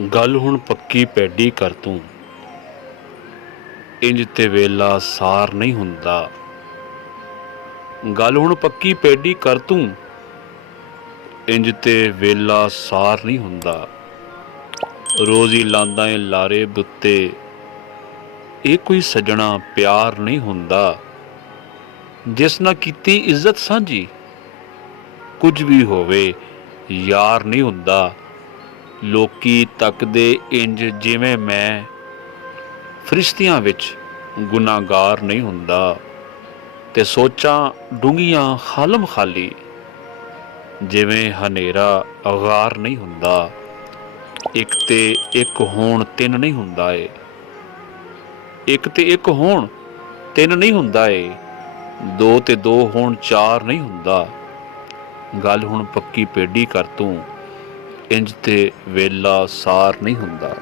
ਗੱਲ ਹੁਣ ਪੱਕੀ ਪੈਡੀ ਕਰ ਤੂੰ, ਇੰਜ ਤੇ ਵੇਲਾ ਸਾਰ ਨਹੀਂ ਹੁੰਦਾ। ਗੱਲ ਹੁਣ ਪੱਕੀ ਪੈਡੀ ਕਰ ਤੂੰ, ਇੰਜ ਤੇ ਵੇਲਾ ਸਾਰ ਨਹੀਂ ਹੁੰਦਾ। ਰੋਜ਼ ਹੀ ਲਾਂਦਾ ਏ ਲਾਰੇ ਬੁੱਤੇ, ਇਹ ਕੋਈ ਸੱਜਣਾ ਪਿਆਰ ਨਹੀਂ ਹੁੰਦਾ। ਜਿਸ ਨਾਲ ਕੀਤੀ ਇੱਜ਼ਤ ਸਾਂਝੀ, ਕੁਝ ਵੀ ਹੋਵੇ ਯਾਰ ਨਹੀਂ ਹੁੰਦਾ। ਲੋਕੀ ਤੱਕਦੇ ਇੰਜ ਜਿਵੇਂ ਮੈਂ ਫਰਿਸ਼ਤਿਆਂ ਵਿੱਚ ਗੁਨਾਹਗਾਰ ਨਹੀਂ ਹੁੰਦਾ। ਤੇ ਸੋਚਾਂ ਡੂੰਘੀਆਂ ਖਾਲਮ ਖਾਲੀ, ਜਿਵੇਂ ਹਨੇਰਾ ਅਗਾਰ ਨਹੀਂ ਹੁੰਦਾ। ਇੱਕ ਤੇ ਇੱਕ ਹੋਣ ਤਿੰਨ ਨਹੀਂ ਹੁੰਦਾ ਏ, ਇੱਕ ਤੇ ਇੱਕ ਹੋਣ ਤਿੰਨ ਨਹੀਂ ਹੁੰਦਾ ਏ, ਦੋ ਤੇ ਦੋ ਹੋਣ ਚਾਰ ਨਹੀਂ ਹੁੰਦਾ। ਗੱਲ ਹੁਣ ਪੱਕੀ ਪੈਡੀ ਕਰ ਤੂੰ, ਇੰਜ ਤੇ ਵੇਲਾ ਸਾਰ ਨਹੀਂ ਹੁੰਦਾ।